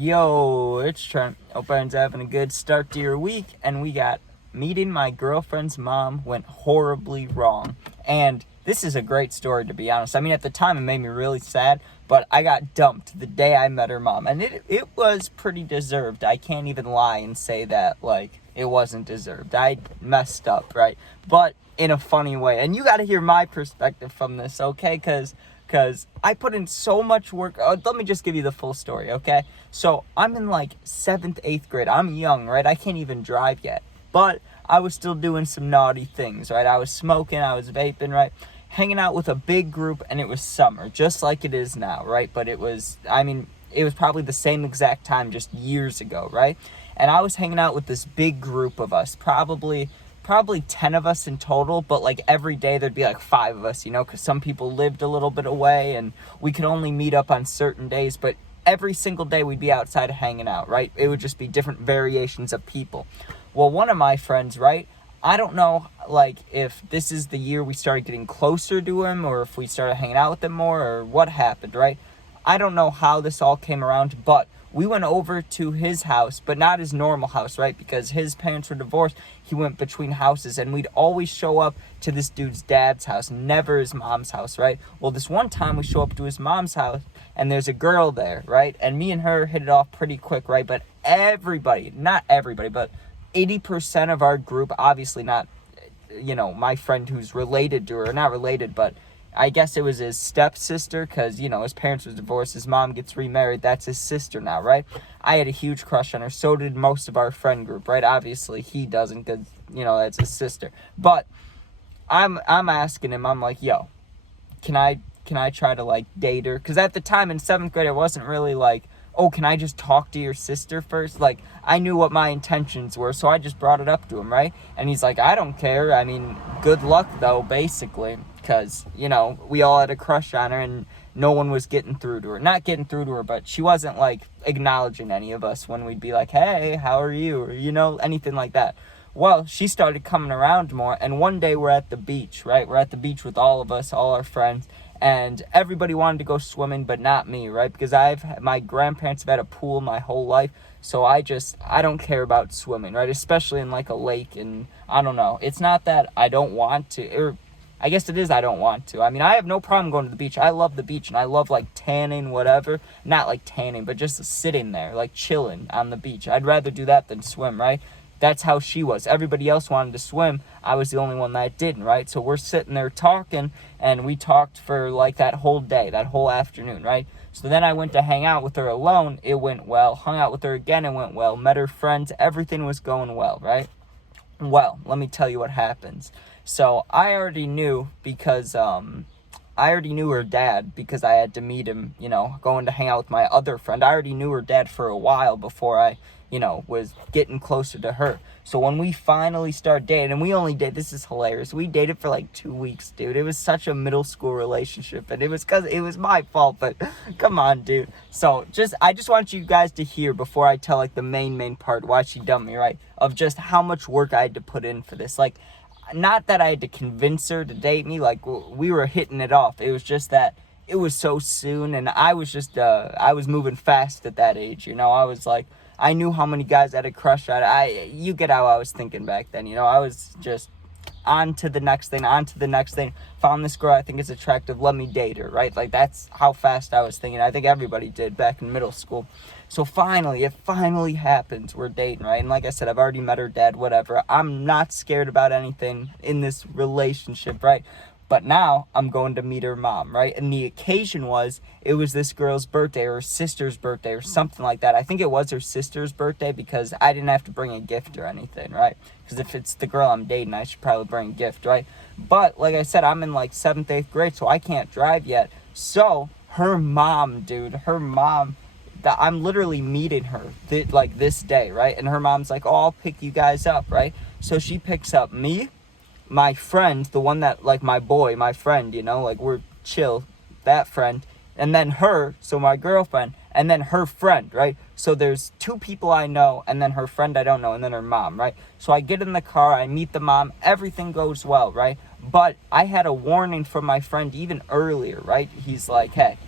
Yo, it's Trent. Hope everyone's having a good start to your week. And we got meeting my girlfriend's mom went horribly wrong. And this is a great story, to be honest. I mean, at the time, it made me really sad. But I got dumped the day I met her mom. And it was pretty deserved. I can't even lie and say that, it wasn't deserved. I messed up, right? But in a funny way. And you got to hear my perspective from this, okay? Because I put in so much work. Let me just give you the full story, okay? So I'm in 7th, 8th grade. I'm young, right? I can't even drive yet. But I was still doing some naughty things, right? I was smoking, I was vaping, right? Hanging out with a big group, and it was summer, just like it is now, right? But it was probably the same exact time just years ago, right? And I was hanging out with this big group of us, probably 10 of us in total, but every day there'd be 5 of us, because some people lived a little bit away and we could only meet up on certain days, but every single day we'd be outside hanging out, right? It would just be different variations of people. Well, one of my friends, right, I don't know, if this is the year we started getting closer to him or if we started hanging out with him more or what happened, right? I don't know how this all came around, but we went over to his house, but not his normal house, right? Because his parents were divorced. He went between houses, and we'd always show up to this dude's dad's house, never his mom's house, right? Well, this one time we show up to his mom's house, and there's a girl there, right? And me and her hit it off pretty quick, right? But not everybody, but 80% of our group, obviously not, my friend who's related to her, not related, but I guess it was his stepsister because, his parents was divorced. His mom gets remarried. That's his sister now, right? I had a huge crush on her. So did most of our friend group, right? Obviously, he doesn't because, that's his sister. But I'm asking him, I'm like, yo, can I try to, date her? Because at the time in 7th grade, I wasn't really oh, can I just talk to your sister first? I knew what my intentions were, so I just brought it up to him, right? And he's like, I don't care. I mean, good luck, though, basically. Because, we all had a crush on her, and no one was getting through to her. Not getting through to her, but she wasn't, acknowledging any of us when we'd be like, hey, how are you? Or, anything like that. Well, she started coming around more, and one day we're at the beach, right? We're at the beach with all of us, all our friends, and everybody wanted to go swimming, but not me, right? Because my grandparents have had a pool my whole life, so I don't care about swimming, right? Especially in, a lake, and I don't know. It's not that I don't want to, or I guess it is I don't want to. I mean, I have no problem going to the beach. I love the beach, and I love, tanning, whatever. Not, tanning, but just sitting there, chilling on the beach. I'd rather do that than swim, right? That's how she was. Everybody else wanted to swim. I was the only one that didn't, right? So we're sitting there talking, and we talked for, that whole day, that whole afternoon, right? So then I went to hang out with her alone. It went well. Hung out with her again. It went well. Met her friends. Everything was going well, right? Well, let me tell you what happens. So I already knew because I already knew her dad because I had to meet him, going to hang out with my other friend. I already knew her dad for a while before I, was getting closer to her. So when we finally started dating, and we only dated, this is hilarious, we dated for 2 weeks, dude. It was such a middle school relationship, and it was because it was my fault, but come on, dude. So I just want you guys to hear before I tell the main part why she dumped me, right? Of just how much work I had to put in for this. Not that I had to convince her to date me, we were hitting it off. It was just that it was so soon, and I was just, I was moving fast at that age, I was I knew how many guys I had a crush on. You get how I was thinking back then, I was just on to the next thing, found this girl I think is attractive, let me date her, right? That's how fast I was thinking. I think everybody did back in middle school. So it finally happens. We're dating, right? And like I said, I've already met her dad, whatever. I'm not scared about anything in this relationship, right? But now I'm going to meet her mom, right? And the occasion it was this girl's birthday or her sister's birthday or something like that. I think it was her sister's birthday because I didn't have to bring a gift or anything, right? Because if it's the girl I'm dating, I should probably bring a gift, right? But like I said, I'm in 7th, 8th grade, so I can't drive yet. So her mom, dude, I'm literally meeting her this day, right? And her mom's like, oh, I'll pick you guys up, right? So she picks up me, my friend, the one that, my friend, we're chill, that friend, and then her, so my girlfriend, and then her friend, right? So there's 2 people I know, and then her friend I don't know, and then her mom, right? So I get in the car, I meet the mom, everything goes well, right? But I had a warning from my friend even earlier, right? He's like, hey,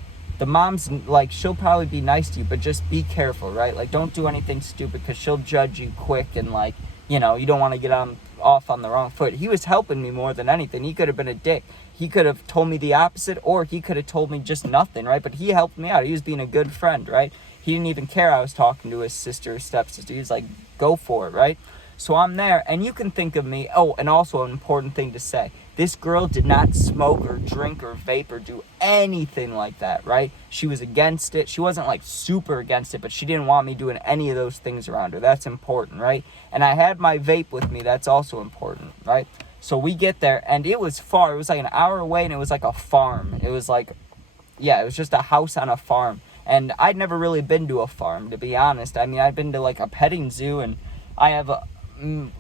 the mom's, like, she'll probably be nice to you, but just be careful, right? Like, don't do anything stupid, because she'll judge you quick, and, like, you know, you don't want to get off on the wrong foot. He was helping me more than anything. He could have been a dick. He could have told me the opposite, or he could have told me just nothing, right? But he helped me out. He was being a good friend, right? He didn't even care I was talking to his sister or stepsister. He was like, go for it, right? So I'm there, and you can think of me. Oh, and also an important thing to say. This girl did not smoke or drink or vape or do anything like that, right? She was against it. She wasn't, like, super against it, but she didn't want me doing any of those things around her. That's important, right? And I had my vape with me. That's also important, right? So we get there, and it was far. It was like an hour away, and it was like a farm. It was like, yeah, it was just a house on a farm. And I'd never really been to a farm, to be honest. I mean, I'd been to, like, a petting zoo, and I have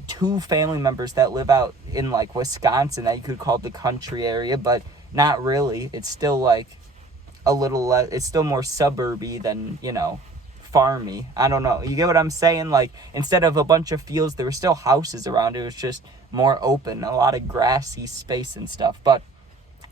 2 family members that live out in, like, Wisconsin that you could call the country area, but not really. It's still, like, a little less, it's still more suburby than, you know, farmy. I don't know. You get what I'm saying? Like, instead of a bunch of fields, there were still houses around. It was just more open, a lot of grassy space and stuff. But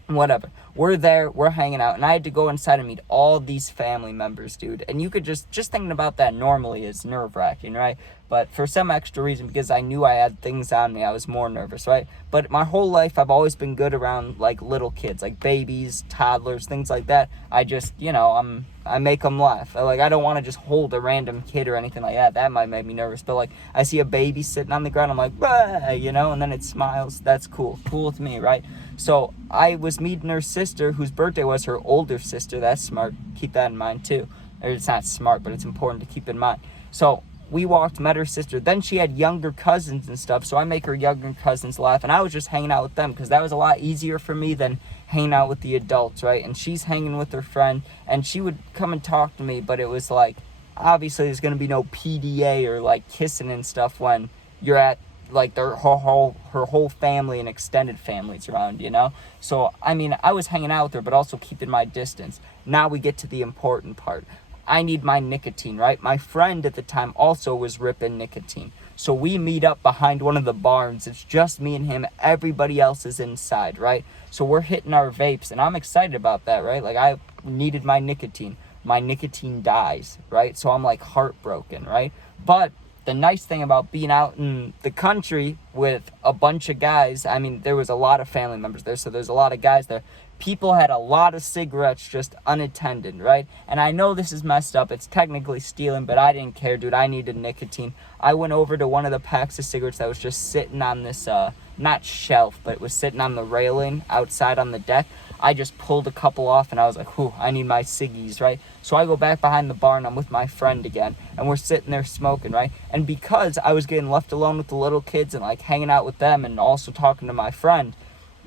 whatever, we're there, we're hanging out, and I had to go inside and meet all these family members, dude. And you could just thinking about that normally is nerve-wracking, right? But for some extra reason, because I knew I had things on me, I was more nervous, right? But my whole life, I've always been good around, like, little kids, like babies, toddlers, things like that. I just, you know, I make them laugh. Like, I don't want to just hold a random kid or anything like that. That might make me nervous. But, like, I see a baby sitting on the ground, I'm like, bah, you know, and then it smiles. That's cool. Cool with me, right? So I was meeting her sister, whose birthday was her older sister. That's smart. Keep that in mind, too. Or it's not smart, but it's important to keep in mind. So we met her sister. Then she had younger cousins and stuff, so I make her younger cousins laugh, and I was just hanging out with them, because that was a lot easier for me than hanging out with the adults, right? And she's hanging with her friend, and she would come and talk to me, but it was like, obviously there's going to be no PDA or, like, kissing and stuff when you're at, like, her whole family and extended families around, you know? So, I mean, I was hanging out with her, but also keeping my distance. Now we get to the important part. I need my nicotine, right? My friend at the time also was ripping nicotine. So we meet up behind one of the barns. It's just me and him. Everybody else is inside, right? So we're hitting our vapes, and I'm excited about that, right? Like, I needed my nicotine. My nicotine dies, right? So I'm, like, heartbroken, right? But the nice thing about being out in the country with a bunch of guys, I mean, there was a lot of family members there, so there's a lot of guys there. People had a lot of cigarettes just unattended, right? And I know this is messed up. It's technically stealing, but I didn't care, dude. I needed nicotine. I went over to one of the packs of cigarettes that was just sitting on this, not shelf, but it was sitting on the railing outside on the deck. I just pulled a couple off, and I was like, whew, I need my ciggies, right? So I go back behind the barn. I'm with my friend again, and we're sitting there smoking, right? And because I was getting left alone with the little kids and, like, hanging out with them and also talking to my friend,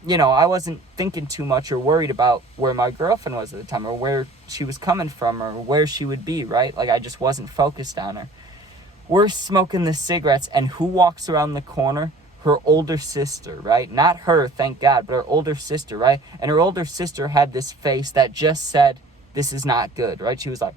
you know, I wasn't thinking too much or worried about where my girlfriend was at the time or where she was coming from or where she would be, right? Like, I just wasn't focused on her. We're smoking the cigarettes, and who walks around the corner? Her older sister, right? Not her, thank God, but her older sister, right? And her older sister had this face that just said, this is not good, right? She was like,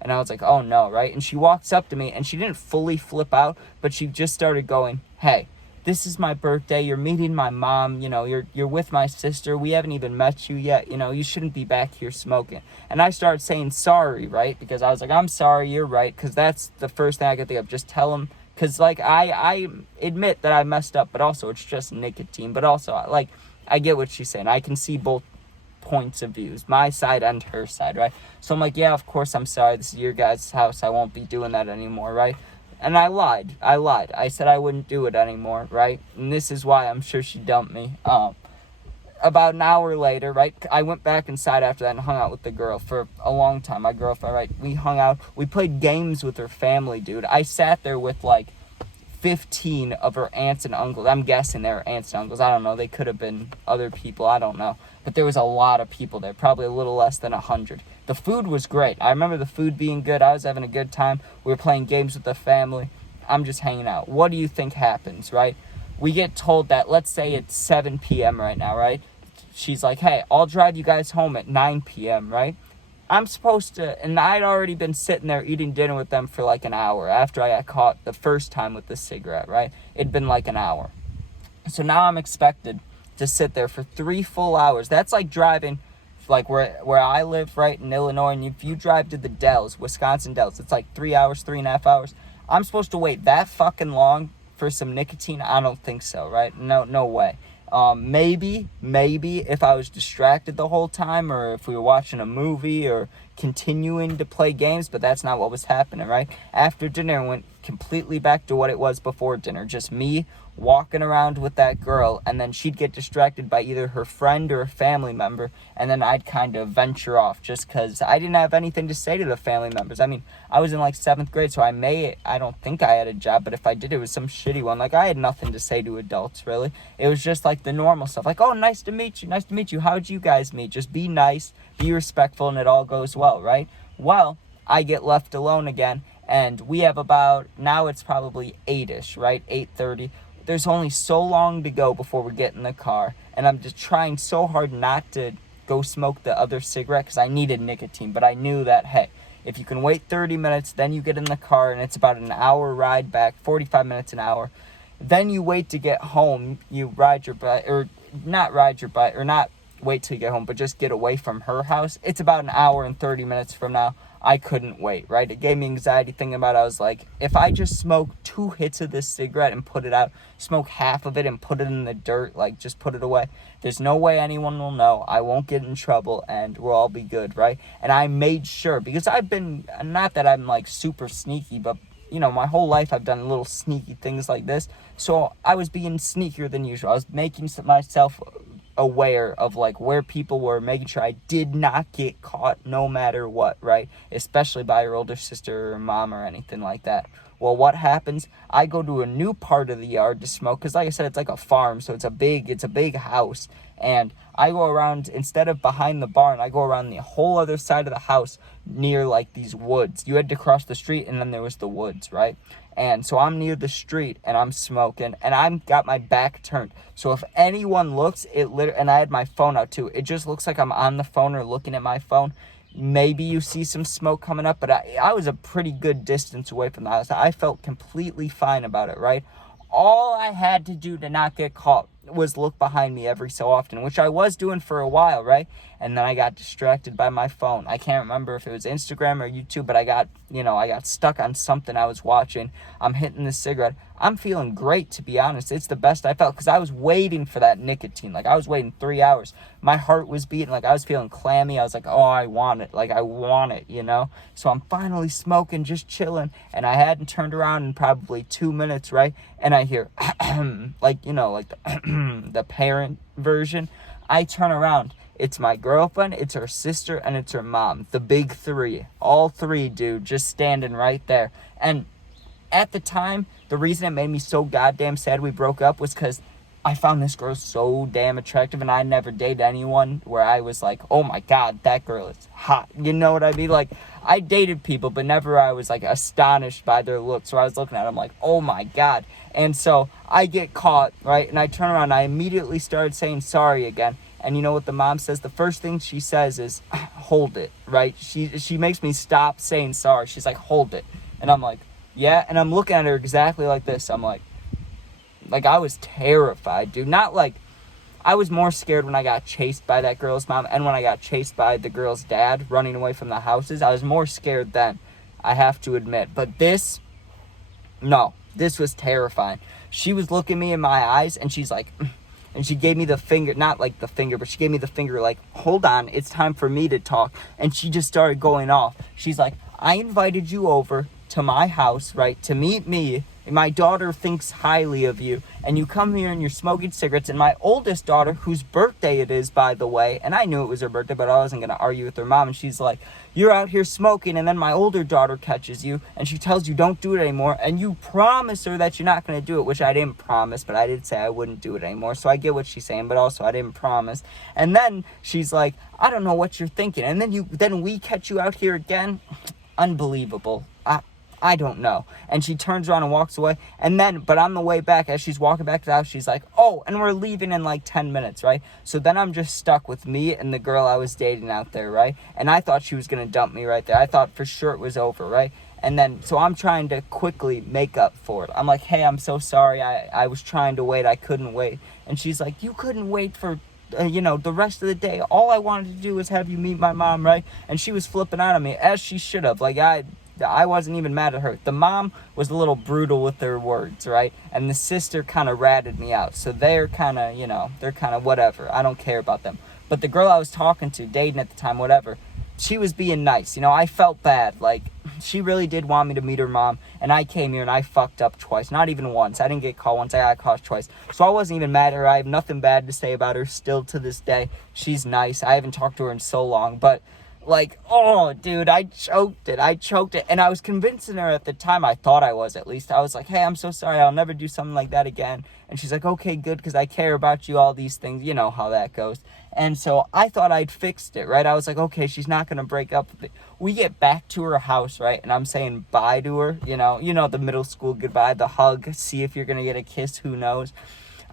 and I was like, oh no, right? And she walks up to me, and she didn't fully flip out, but she just started going, hey, this is my birthday, you're meeting my mom, you know, you're with my sister, we haven't even met you yet, you know, you shouldn't be back here smoking. And I started saying sorry, right? Because I was like, I'm sorry, you're right, because that's the first thing I could think of. Just tell him, because, like, I admit that I messed up, but also it's just nicotine. But also, like, I get what she's saying. I can see both points of views, my side and her side, right? So I'm like, yeah, of course I'm sorry, this is your guys' house, I won't be doing that anymore, right? And I lied. I said I wouldn't do it anymore, right? And this is why I'm sure she dumped me. About an hour later, right, I went back inside after that and hung out with the girl for a long time. My girlfriend, right, we hung out. We played games with her family, dude. I sat there with, like, 15 of her aunts and uncles. I'm guessing they were aunts and uncles. I don't know. They could have been other people. I don't know. But there was a lot of people there, probably a little less than 100. The food was great. I remember the food being good. I was having a good time. We were playing games with the family. I'm just hanging out. What do you think happens, right? We get told that, let's say it's 7 p.m. right now, right? She's like, hey, I'll drive you guys home at 9 p.m., right? I'm supposed to, and I'd already been sitting there eating dinner with them for like an hour after I got caught the first time with the cigarette, right? It'd been like an hour. So now I'm expected to sit there for 3 full hours. That's like driving like where I live, right, in Illinois, and if you drive to the Dells, Wisconsin Dells, it's like 3 hours, 3.5 hours. I'm supposed to wait that fucking long for some nicotine? I don't think so, right? No way. Maybe if I was distracted the whole time, or if we were watching a movie or continuing to play games, but that's not what was happening, right? After dinner, it went completely back to what it was before dinner. Just me walking around with that girl, and then she'd get distracted by either her friend or a family member, and then I'd kind of venture off just because I didn't have anything to say to the family members. I mean, I was in like 7th grade, so I don't think I had a job, but if I did, it was some shitty one. Like, I had nothing to say to adults, really. It was just like the normal stuff, like, oh, nice to meet you, how'd you guys meet? Just be nice, be respectful, and it all goes well, right? Well, I get left alone again, and we have about, now it's probably 8-ish, right? 8:30. There's only so long to go before we get in the car, and I'm just trying so hard not to go smoke the other cigarette because I needed nicotine, but I knew that, hey, if you can wait 30 minutes, then you get in the car, and it's about an hour ride back, 45 minutes an hour. Then you wait to get home, you ride your bike, or not ride your bike, or not wait till you get home, but just get away from her house. It's about an hour and 30 minutes from now. I couldn't wait, right? It gave me anxiety thinking about it. I was like, if I just smoke 2 hits of this cigarette and put it out, smoke half of it and put it in the dirt, like just put it away, there's no way anyone will know. I won't get in trouble, and we'll all be good, right? And I made sure, because I've been, not that I'm like super sneaky, but you know, my whole life I've done little sneaky things like this. So I was being sneakier than usual. I was making myself aware of like where people were, making sure I did not get caught no matter what, right? Especially by your older sister or mom or anything like that. Well, what happens? I go to a new part of the yard to smoke, because like I said, it's like a farm, so it's a big house, and I go around, instead of behind the barn, I go around the whole other side of the house near like these woods. You had to cross the street, and then there was the woods, right? And so I'm near the street, and I'm smoking, and I've got my back turned. So if anyone looks, and I had my phone out too, it just looks like I'm on the phone or looking at my phone. Maybe you see some smoke coming up, but I was a pretty good distance away from the house. I felt completely fine about it, right? All I had to do to not get caught was look behind me every so often, which I was doing for a while, right? And then I got distracted by my phone. I can't remember if it was Instagram or YouTube, but I got stuck on something I was watching. I'm hitting the cigarette. I'm feeling great, to be honest. It's the best I felt, because I was waiting for that nicotine. Like, I was waiting 3 hours. My heart was beating. Like, I was feeling clammy. I was like, oh, I want it. Like, I want it, you know? So I'm finally smoking, just chilling. And I hadn't turned around in probably 2 minutes, right? And I hear, like, you know, like the parent version. I turn around. It's my girlfriend, it's her sister, and it's her mom. The big 3. All 3, dude, just standing right there. And at the time, the reason it made me so goddamn sad we broke up was because I found this girl so damn attractive, and I never dated anyone where I was like, oh my god, that girl is hot. You know what I mean? Like, I dated people, but never I was like astonished by their looks. So I was looking at them like, oh my god. And so I get caught, right? And I turn around, I immediately started saying sorry again. And you know what the mom says? The first thing she says is, hold it, right? She makes me stop saying sorry. She's like, hold it. And I'm like, yeah. And I'm looking at her exactly like this. I'm like I was terrified, dude. Not like, I was more scared when I got chased by that girl's mom and when I got chased by the girl's dad running away from the houses. I was more scared then, I have to admit. But this was terrifying. She was looking me in my eyes, and she's like, and she gave me the finger, not like the finger, but she gave me the finger like, hold on, it's time for me to talk. And she just started going off. She's like, I invited you over to my house, right, to meet me. My daughter thinks highly of you, and you come here and you're smoking cigarettes. And my oldest daughter, whose birthday it is, by the way, and I knew it was her birthday, but I wasn't going to argue with her mom. And she's like, you're out here smoking, and then my older daughter catches you, and she tells you don't do it anymore, and you promise her that you're not going to do it, which I didn't promise, but I did say I wouldn't do it anymore. So I get what she's saying, but also I didn't promise. And then she's like, I don't know what you're thinking. And then we catch you out here again. Unbelievable. I don't know. And she turns around and walks away. And then, but on the way back, as she's walking back to the house, she's like, oh, and we're leaving in like 10 minutes, right? So then I'm just stuck with me and the girl I was dating out there, right? And I thought she was going to dump me right there. I thought for sure it was over, right? And then, so I'm trying to quickly make up for it. I'm like, hey, I'm so sorry. I was trying to wait. I couldn't wait. And she's like, you couldn't wait for the rest of the day, all I wanted to do was have you meet my mom, right? And she was flipping out on me, as she should have. Like, I wasn't even mad at her. The mom was a little brutal with her words, right? And the sister kind of ratted me out. So they're kind of whatever. I don't care about them. But the girl I was talking to, dating at the time, whatever, she was being nice. I felt bad. Like, she really did want me to meet her mom, and I came here and I fucked up twice. Not even once. I didn't get caught once. I got caught twice. So I wasn't even mad at her. I have nothing bad to say about her still to this day. She's nice. I haven't talked to her in so long, but like, oh, dude, I choked it. And I was convincing her at the time, I thought I was at least. I was like, hey, I'm so sorry. I'll never do something like that again. And she's like, okay, good, because I care about you, all these things. You know how that goes. And so I thought I'd fixed it, right? I was like, okay, she's not going to break up with it. We get back to her house, right? And I'm saying bye to her, the middle school goodbye, the hug, see if you're going to get a kiss, who knows.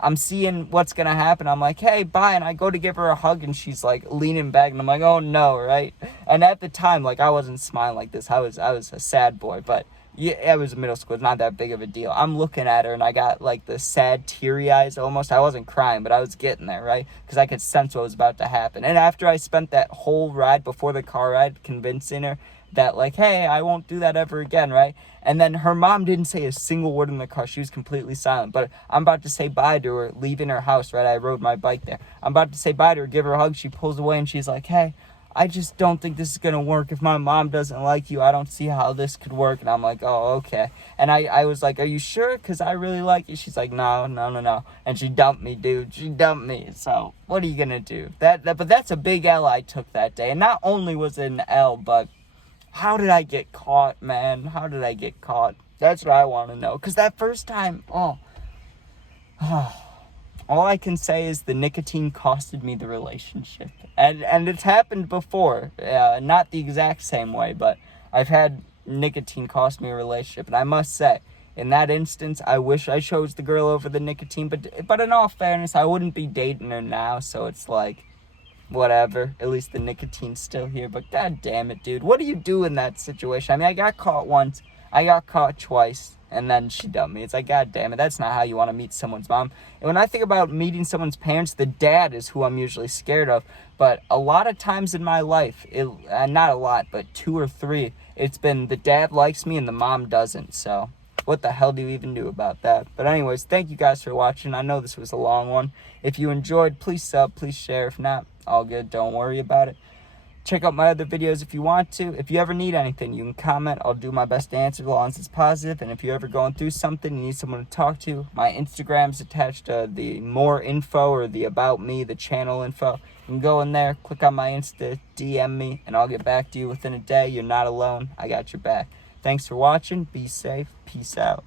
I'm seeing what's going to happen. I'm like, hey, bye. And I go to give her a hug, and she's like leaning back, and I'm like, oh no, right? And at the time, like, I wasn't smiling like this. I was a sad boy, but yeah, it was middle school. It's not that big of a deal. I'm looking at her, and I got like the sad, teary eyes almost. I wasn't crying, but I was getting there, right? Because I could sense what was about to happen. And after I spent that whole ride before the car ride convincing her that, like, hey, I won't do that ever again, right? And then her mom didn't say a single word in the car. She was completely silent. But I'm about to say bye to her, leaving her house, right? I rode my bike there. I'm about to say bye to her, give her a hug. She pulls away, and she's like, hey, I just don't think this is going to work. If my mom doesn't like you, I don't see how this could work. And I'm like, oh, okay. And I was like, are you sure? Because I really like you. She's like, no. And she dumped me, dude. She dumped me. So what are you going to do? But that's a big L I took that day. And not only was it an L, but how did I get caught, man? How did I get caught? That's what I want to know. Because that first time, all I can say is the nicotine costed me the relationship. And it's happened before. Not the exact same way, but I've had nicotine cost me a relationship. And I must say, in that instance, I wish I chose the girl over the nicotine. But in all fairness, I wouldn't be dating her now. So it's like, whatever. At least the nicotine's still here. But god damn it, dude. What do you do in that situation? I mean, I got caught once. I got caught twice. And then she dumped me. It's like, god damn it, that's not how you want to meet someone's mom. And when I think about meeting someone's parents, the dad is who I'm usually scared of. But a lot of times in my life, not a lot, but 2 or 3, it's been the dad likes me and the mom doesn't. So what the hell do you even do about that? But anyways, thank you guys for watching. I know this was a long one. If you enjoyed, please sub, please share. If not, all good, don't worry about it. Check out my other videos if you want to. If you ever need anything, you can comment. I'll do my best to answer as long as it's positive. And if you're ever going through something, you need someone to talk to, my Instagram's attached to the more info or the about me, the channel info. You can go in there, click on my Insta, DM me, and I'll get back to you within a day. You're not alone. I got your back. Thanks for watching. Be safe. Peace out.